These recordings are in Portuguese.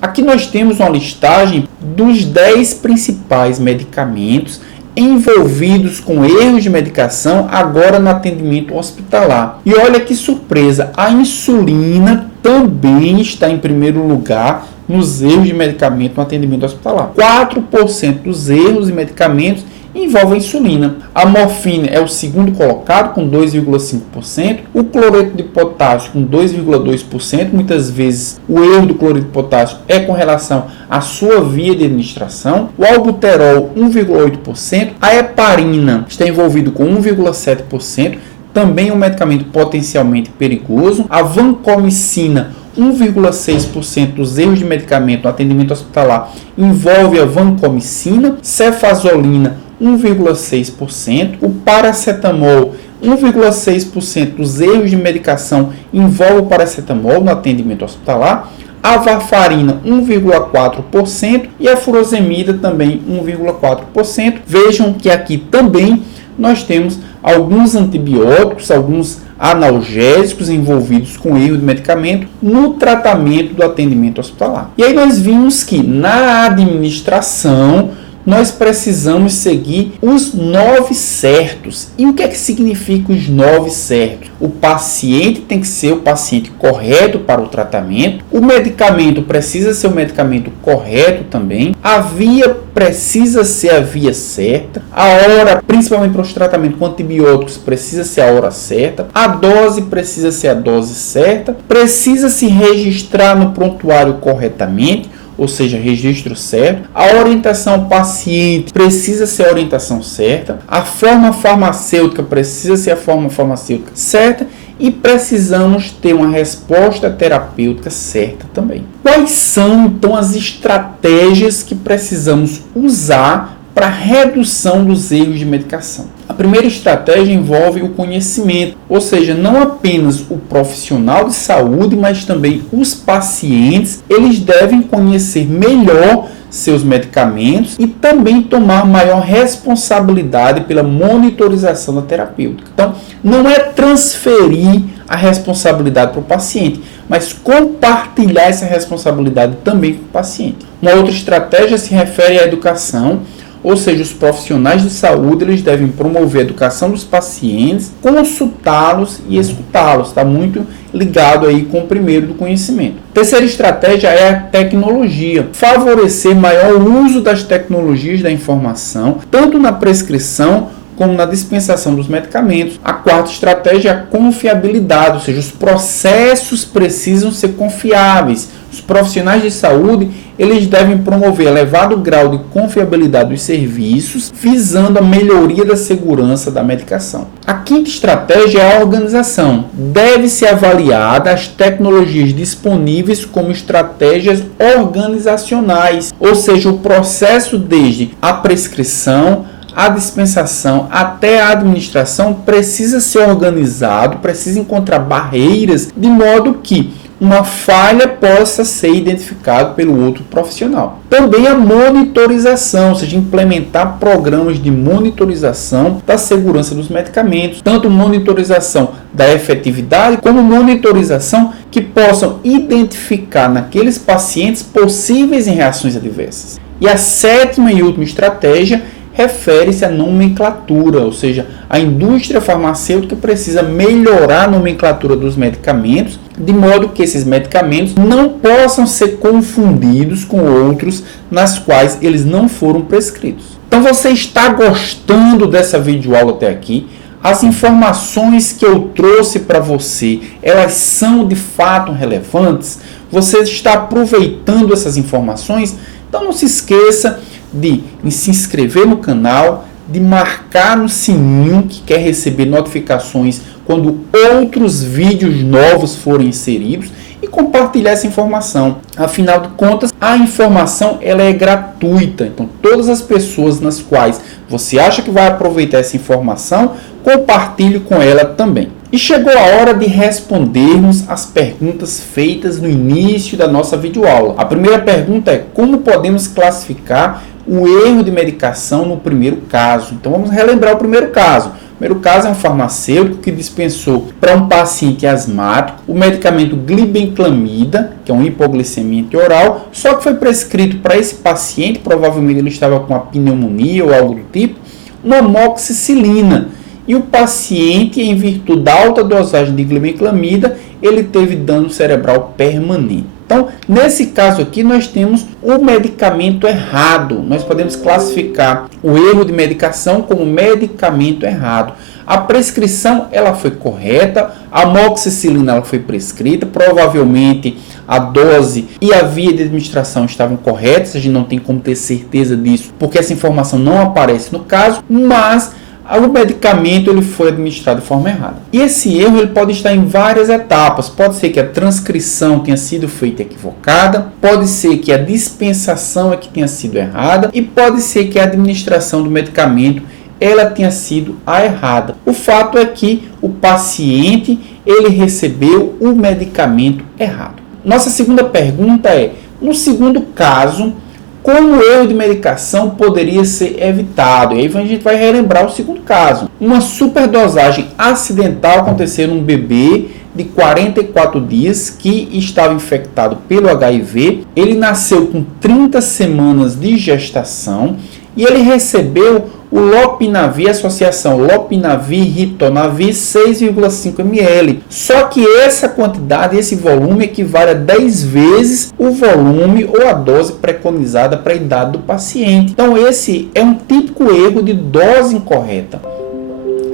Aqui nós temos uma listagem dos 10 principais medicamentos envolvidos com erros de medicação agora no atendimento hospitalar. E olha que surpresa, a insulina também está em primeiro lugar nos erros de medicamento no atendimento hospitalar. 4% dos erros de medicamentos envolvem insulina. A morfina é o segundo colocado com 2,5%, o cloreto de potássio com 2,2%. Muitas vezes o erro do cloreto de potássio é com relação à sua via de administração. O albuterol 1,8%, a heparina está envolvido com 1,7%, também um medicamento potencialmente perigoso. A vancomicina 1,6% dos erros de medicamento no atendimento hospitalar envolve a vancomicina, cefazolina 1,6%, o paracetamol 1,6% dos erros de medicação envolve o paracetamol no atendimento hospitalar, a varfarina 1,4% e a furosemida também 1,4%. Vejam que aqui também nós temos alguns antibióticos, alguns analgésicos envolvidos com erro de medicamento no tratamento do atendimento hospitalar. E aí nós vimos que na administração nós precisamos seguir os 9 certos. E o que é que significa os 9 certos? O paciente tem que ser o paciente correto para o tratamento, o medicamento precisa ser o medicamento correto também, a via precisa ser a via certa, a hora, principalmente para os tratamentos com antibióticos, precisa ser a hora certa, a dose precisa ser a dose certa, precisa se registrar no prontuário corretamente, ou seja, registro certo, a orientação ao paciente precisa ser a orientação certa, a forma farmacêutica precisa ser a forma farmacêutica certa e precisamos ter uma resposta terapêutica certa também. Quais são, então, as estratégias que precisamos usar para a redução dos erros de medicação? A primeira estratégia envolve o conhecimento, ou seja, não apenas o profissional de saúde, mas também os pacientes, eles devem conhecer melhor seus medicamentos e também tomar maior responsabilidade pela monitorização da terapêutica. Então, não é transferir a responsabilidade para o paciente, mas compartilhar essa responsabilidade também com o paciente. Uma outra estratégia se refere à educação, ou seja, os profissionais de saúde eles devem promover a educação dos pacientes, consultá-los e escutá-los. Está muito ligado aí com o primeiro do conhecimento. Terceira estratégia é a tecnologia. Favorecer maior uso das tecnologias da informação, tanto na prescrição como na dispensação dos medicamentos. A quarta estratégia é a confiabilidade, ou seja, os processos precisam ser confiáveis. Os profissionais de saúde, eles devem promover elevado grau de confiabilidade dos serviços, visando a melhoria da segurança da medicação. A quinta estratégia é a organização. Deve ser avaliada as tecnologias disponíveis como estratégias organizacionais, ou seja, o processo desde a prescrição, a dispensação até a administração precisa ser organizado, precisa encontrar barreiras de modo que uma falha possa ser identificada pelo outro profissional. Também a monitorização, ou seja, implementar programas de monitorização da segurança dos medicamentos, tanto monitorização da efetividade como monitorização que possam identificar naqueles pacientes possíveis em reações adversas. E a sétima e última estratégia refere-se à nomenclatura, ou seja, a indústria farmacêutica precisa melhorar a nomenclatura dos medicamentos, de modo que esses medicamentos não possam ser confundidos com outros nas quais eles não foram prescritos. Então você está gostando dessa videoaula até aqui? As informações que eu trouxe para você, elas são de fato relevantes? Você está aproveitando essas informações? Então não se esqueça de se inscrever no canal, de marcar no sininho que quer receber notificações quando outros vídeos novos forem inseridos e compartilhar essa informação. Afinal de contas, a informação ela é gratuita. Então, todas as pessoas nas quais você acha que vai aproveitar essa informação, compartilhe com ela também. E chegou a hora de respondermos as perguntas feitas no início da nossa videoaula. A primeira pergunta é: como podemos classificar o erro de medicação no primeiro caso? Então vamos relembrar o primeiro caso. Primeiro caso é um farmacêutico que dispensou para um paciente asmático o medicamento glibenclamida, que é um hipoglicemiante oral, só que foi prescrito para esse paciente, provavelmente ele estava com uma pneumonia ou algo do tipo, uma amoxicilina. E o paciente, em virtude da alta dosagem de glibenclamida, ele teve dano cerebral permanente. Então, nesse caso aqui, nós temos o medicamento errado. Nós podemos classificar o erro de medicação como medicamento errado. A prescrição ela foi correta, a amoxicilina ela foi prescrita, provavelmente a dose e a via de administração estavam corretas, a gente não tem como ter certeza disso, porque essa informação não aparece no caso, mas o medicamento ele foi administrado de forma errada. E esse erro ele pode estar em várias etapas. Pode ser que a transcrição tenha sido feita equivocada, pode ser que a dispensação é que tenha sido errada e pode ser que a administração do medicamento ela tenha sido a errada. O fato é que o paciente ele recebeu o medicamento errado. Nossa segunda pergunta é: no segundo caso, como o erro de medicação poderia ser evitado? E aí a gente vai relembrar o segundo caso. Uma superdosagem acidental aconteceu num bebê de 44 dias que estava infectado pelo HIV. Ele nasceu com 30 semanas de gestação e ele recebeu o Lopinavir, associação Lopinavir-Ritonavir 6,5 ml. Só que essa quantidade, esse volume equivale a 10 vezes o volume ou a dose preconizada para a idade do paciente. Então esse é um típico erro de dose incorreta.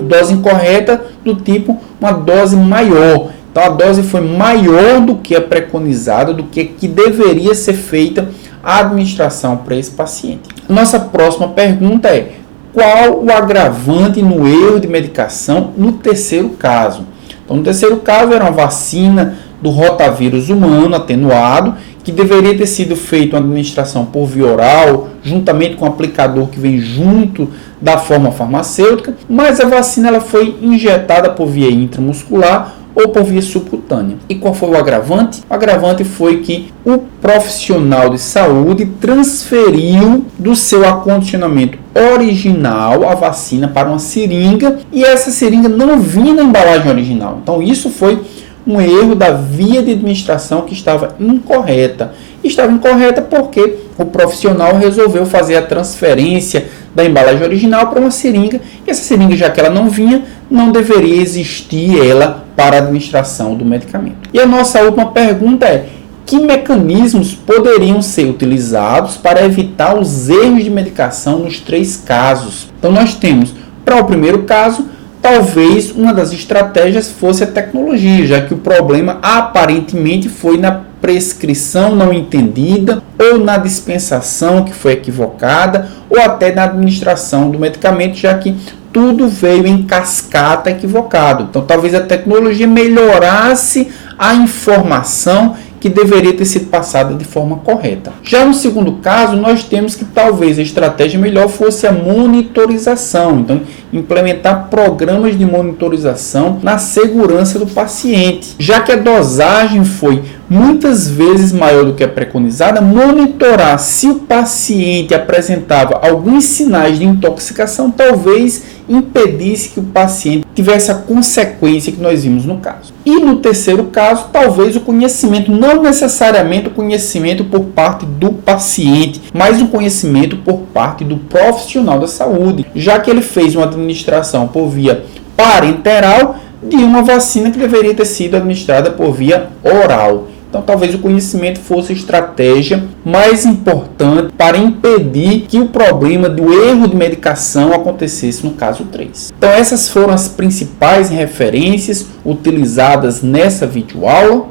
Dose incorreta do tipo uma dose maior. Então a dose foi maior do que a preconizada, do que deveria ser feita a administração para esse paciente. Nossa próxima pergunta é: qual o agravante no erro de medicação no terceiro caso? Então, no terceiro caso, era uma vacina do rotavírus humano atenuado, que deveria ter sido feita uma administração por via oral, juntamente com o aplicador que vem junto da forma farmacêutica, mas a vacina ela foi injetada por via intramuscular ou por via subcutânea. E qual foi o agravante? O agravante foi que o profissional de saúde transferiu do seu acondicionamento original a vacina para uma seringa e essa seringa não vinha na embalagem original. Então isso foi um erro da via de administração que estava incorreta. Estava incorreta porque o profissional resolveu fazer a transferência da embalagem original para uma seringa, e essa seringa, já que ela não vinha, não deveria existir ela para a administração do medicamento. E a nossa última pergunta é: que mecanismos poderiam ser utilizados para evitar os erros de medicação nos três casos? Então nós temos, para o primeiro caso, talvez uma das estratégias fosse a tecnologia, já que o problema aparentemente foi na prescrição não entendida, ou na dispensação que foi equivocada, ou até na administração do medicamento, já que tudo veio em cascata equivocado. Então talvez a tecnologia melhorasse a informação que deveria ter sido passada de forma correta. Já no segundo caso, nós temos que talvez a estratégia melhor fosse a monitorização. Então, implementar programas de monitorização na segurança do paciente. Já que a dosagem foi muitas vezes maior do que a preconizada, monitorar se o paciente apresentava alguns sinais de intoxicação talvez impedisse que o paciente tivesse a consequência que nós vimos no caso. E no terceiro caso, talvez o conhecimento, não necessariamente o conhecimento por parte do paciente, mas o conhecimento por parte do profissional da saúde, já que ele fez uma administração por via parenteral de uma vacina que deveria ter sido administrada por via oral. Então, talvez o conhecimento fosse a estratégia mais importante para impedir que o problema do erro de medicação acontecesse no caso 3. Então, essas foram as principais referências utilizadas nessa videoaula.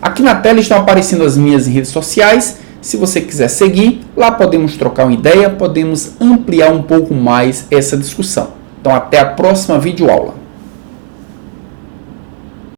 Aqui na tela estão aparecendo as minhas redes sociais. Se você quiser seguir, lá podemos trocar uma ideia, podemos ampliar um pouco mais essa discussão. Então, até a próxima videoaula.